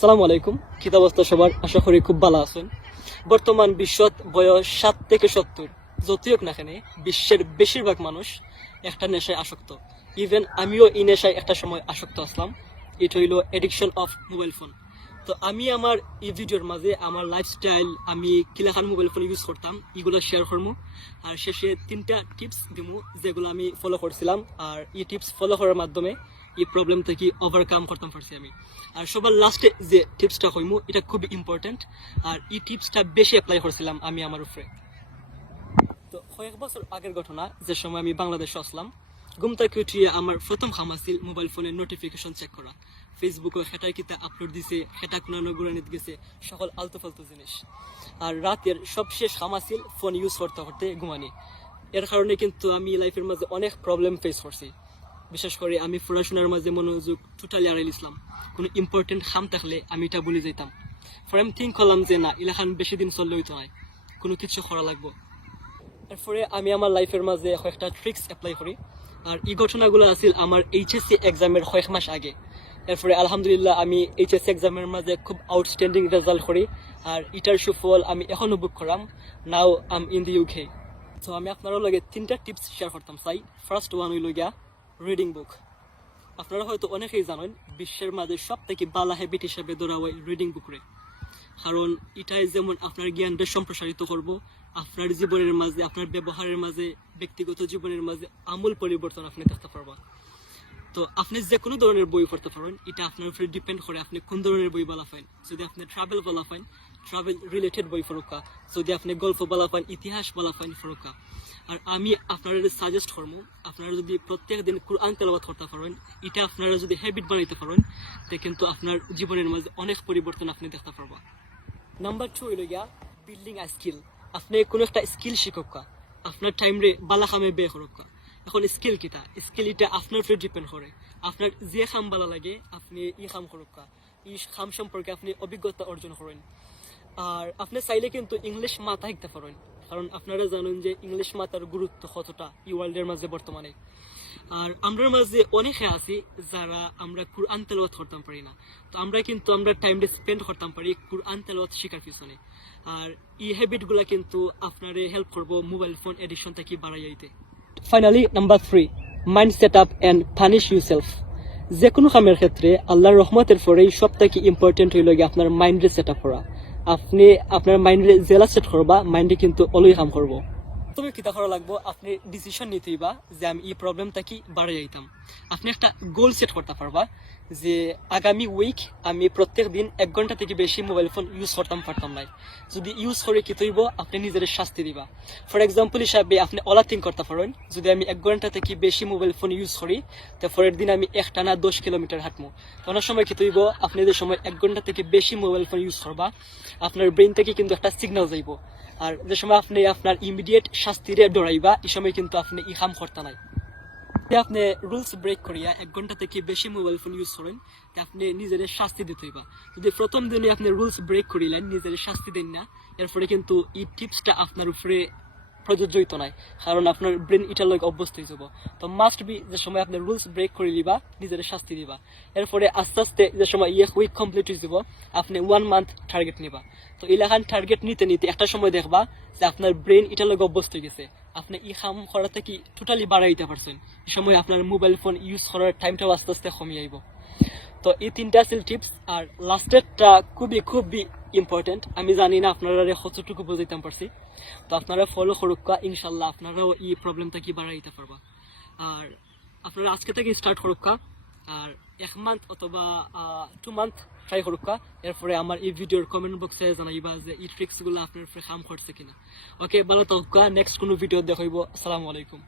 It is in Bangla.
আসসালামু আলাইকুম। কি অবস্থা সবার? আশা করি খুব ভালো আছেন। বর্তমান বিশ্বত বয়স 7 থেকে 70 যতই হোক না কেন বিশ্বের বেশিরভাগ মানুষ একটা নেশায় আসক্ত। ইভেন আমিও এই নেশায় একটা সময় আসক্ত আসলাম। এটা হইল এডিকশন অফ মোবাইল ফোন। তো আমি আমার এই ভিডিওর মাঝে আমার লাইফস্টাইল, আমি কিলাখান মোবাইল ফোন ইউজ করতাম, এগুলো শেয়ার করবো। আর শেষে 3টা টিপস দিব যেগুলো আমি ফলো করছিলাম। আর এই টিপস ফলো করার মাধ্যমে এই প্রবলেম থেকে ওভারকাম করতাম পারছি আমি। আর সবার লাস্টে যে টিপসটা কইমু এটা খুব ইম্পর্টেন্ট। আর এই টিপসটা বেশি অ্যাপ্লাই করছিলাম আমি আমার উপরে। তো কয়েক বছর আগের ঘটনা, যে সময় আমি বাংলাদেশে আসলাম। ঘুম থেকে উঠিয়ে আমার প্রথম কাম আছিল মোবাইল ফোনের নোটিফিকেশন চেক করা। ফেসবুকে হেটাই কিতা আপলোড দিছে, হেটা কোনো নগুরানিত গেছে, সকল আলতু ফালতু জিনিস। আর রাতের সবশেষ কাম আছিল ফোন ইউজ করতে করতে ঘুমানি। এর কারণে কিন্তু আমি লাইফের মাঝে অনেক প্রবলেম ফেস করছি। বিশেষ করে আমি পড়াশোনার মাঝে মনোযোগ টোটালি হারাই দিছিলাম। কোনো ইম্পর্টেন্ট কাম থাকলে আমি এটা ভুলে যেতাম। ফর আমি থিঙ্ক করলাম যে না, ইলাখান বেশি দিন চললে হইতো না, কোনো কিছু করা লাগবো। এরপরে আমি আমার লাইফের মাঝে কয়েকটা ট্রিক্স অ্যাপ্লাই করি। আর এই ঘটনাগুলো আছিল আমার এইচএসসি এক্সামের কয়েক মাস আগে। এরপরে আলহামদুলিল্লাহ আমি এইচএসসি এক্সামের মাঝে খুব আউটস্ট্যান্ডিং রেজাল্ট করি। আর এটার সুফল আমি এখনো বুক করাম। নাও আম ইন দি ইউকে। তো আমি আপনারও লগে 3টা টিপস শেয়ার করতাম চাই। ফার্স্ট ওয়ান হইল গিয়া রিডিং বুক। আপনারা হয়তো অনেকেই জানেন বিশ্বের মাঝে সব থেকে ভালো হ্যাবিট হিসেবে ধরা হয় রিডিং বুক রে। কারণ এটাই যেমন আপনার জ্ঞানটা সম্প্রসারিত করব, আপনার জীবনের মাঝে, আপনার ব্যবহারের মাঝে, ব্যক্তিগত জীবনের মাঝে আমূল পরিবর্তন আপনি দেখতে পারবেন। তো আপনি যে কোনো ধরনের বই পড়তে পারেন, এটা আপনার উপরে ডিপেন্ড করে আপনি কোন ধরনের বই বলা পান। যদি আপনি ট্রাভেল বলা পান, ট্রাভেল রিলেটেড বই ফরকা। যদি আপনি গল্প বলা পান, ইতিহাস বলা পান ফরকা। আর আমি আপনারা সাজেস্ট করবো, আপনারা যদি প্রত্যেক দিন কুরআন তেলাওয়াত করতে পারেন, এটা আপনারা যদি হ্যাবিট বানাইতে পারেন, তে কিন্তু আপনার জীবনের মাঝে অনেক পরিবর্তন আপনি দেখতে পারবেন। নাম্বার 2 হইল গিয়া বিল্ডিং আ স্কিল। আপনি কোনো একটা স্কিল শিখকা, আপনার টাইম রে বালা কামে ব্যয় করকা। এখন স্কিল কিতা? স্কিল এটা আপনার উপরে ডিপেন্ড করে। আপনার যে কাম ভালো লাগে আপনি ই কাম করকা, এই কাম সম্পর্কে আপনি অভিজ্ঞতা অর্জন করেন। আর আপনি চাইলে কিন্তু ইংলিশ মাথা শিখতে পারেন, কারণ আপনারা জানেন যে ইংলিশ মাথার গুরুত্ব কতটা এই ওয়ার্ল্ডের মাঝে বর্তমানে। আর আমরা মাঝে অনেকে আছি যারা আমরা কুরআন তেলাওয়াত করতাম পারি না। তো আমরা কিন্তু আমরা টাইমটা স্পেন্ড করতাম পারি কুরআন তেলাওয়াত শেখার পিছনে। আর এই হ্যাবিটগুলো কিন্তু আপনারে হেল্প করবো মোবাইল ফোন এডিকশন থেকে বাড়াই যাইতে। Finally number 3, mind set up and punish yourself. যে কোনো কামের ক্ষেত্রে আল্লাহর রহমতের পরেই সব থেকে ইম্পর্টেন্ট হইল গিয়ে আপনার মাইন্ডে সেট আপ করা। আপনি আপনার মাইন্ডে জেলা সেট করবা, মাইন্ডে কিন্তু অলই কাম করবো। তুমি কিতা করা লাগবো, আপনি ডিসিশন নিতেই বা যে আমি এই প্রবলেমটা কি বাড়াই যাইতাম। আপনি একটা গোল সেট করতে পারবা যে আগামী উইক আমি প্রত্যেক দিন 1 ঘন্টা থেকে বেশি মোবাইল ফোন ইউজ করতাম পারতাম না। যদি ইউজ করে কি তৈব আপনি নিজের শাস্তি দিবা। ফর এক্সাম্পল হিসাবে আপনি অলা থিঙ্ক করতে পারেন, যদি আমি 1 ঘন্টা থেকে বেশি মোবাইল ফোন ইউজ করি, তো পরের দিন আমি একটানা 10 কিলোমিটার হাঁটবো। অনেক সময় কি তৈব, আপনি যে সময় 1 ঘন্টা থেকে বেশি মোবাইল ফোন ইউজ করবা, আপনার ব্রেন থেকে কিন্তু একটা সিগন্যাল যাইব। আর যে সময় আপনি আপনার ইমিডিয়েট শাস্তিরে ডরাইবা, এই সময় কিন্তু আপনি ই কাম করতে নাই। আপনি রুলস ব্রেক করিয়া 1 ঘন্টা থেকে বেশি মোবাইল ফোন ইউজ করেন, আপনি নিজের শাস্তি দিতে হইবা। যদি প্রথম দিনে আপনি রুলস ব্রেক করিলেন, নিজের শাস্তি দেন না, এরপরে কিন্তু এই টিপসটা আপনার উপরে প্রযোজ্য হইতো নাই, কারণ আপনার ব্রেন এটার লগে অভ্যস্ত হয়ে যাব। তো মাস্ট বি যে সময় আপনি রুলস ব্রেক করে দিবা, নিজের শাস্তি দিবা। এরপরে আস্তে আস্তে যে সময় উইক কমপ্লিট হয়ে যাব, আপনি 1 মান্থ টার্গেট নিবা। তো এলাকান টার্গেট নিতে নিতে একটা সময় দেখবা যে আপনার ব্রেন এটার লগে অভ্যস্ত হয়ে গেছে, আপনি ই কাম করা থেকে টোটালি বাড়াই দিতে পারছেন। এই সময় আপনার মোবাইল ফোন ইউজ করার টাইমটাও আস্তে আস্তে কমিয়ে আইব। তো এই 3টা ছিল টিপস। আর লাস্টেরটা খুবই খুবই ইম্পর্টেন্ট। আমি জানি না আপনারা কতটুকু বুঝাইতাম পারছি। তো আপনারা ফলো করুকা, ইনশাল্লাহ আপনারাও এই প্রবলেমটা কি বাড়াই দিতে পারবা। আর আপনারা আজকে থেকে স্টার্ট করুকা, আর 1 মান্থ অথবা 2 মান্থ ট্রাই করুকা। এরপরে আমার এই ভিডিওর কমেন্ট বক্সে জানাইবা যে এই ট্রিক্সগুলো আপনার কাম করছে কিনা। ওকে, ভালো থাকুকা, নেক্সট কোনো ভিডিও দেখাইব। আসসালামু আলাইকুম।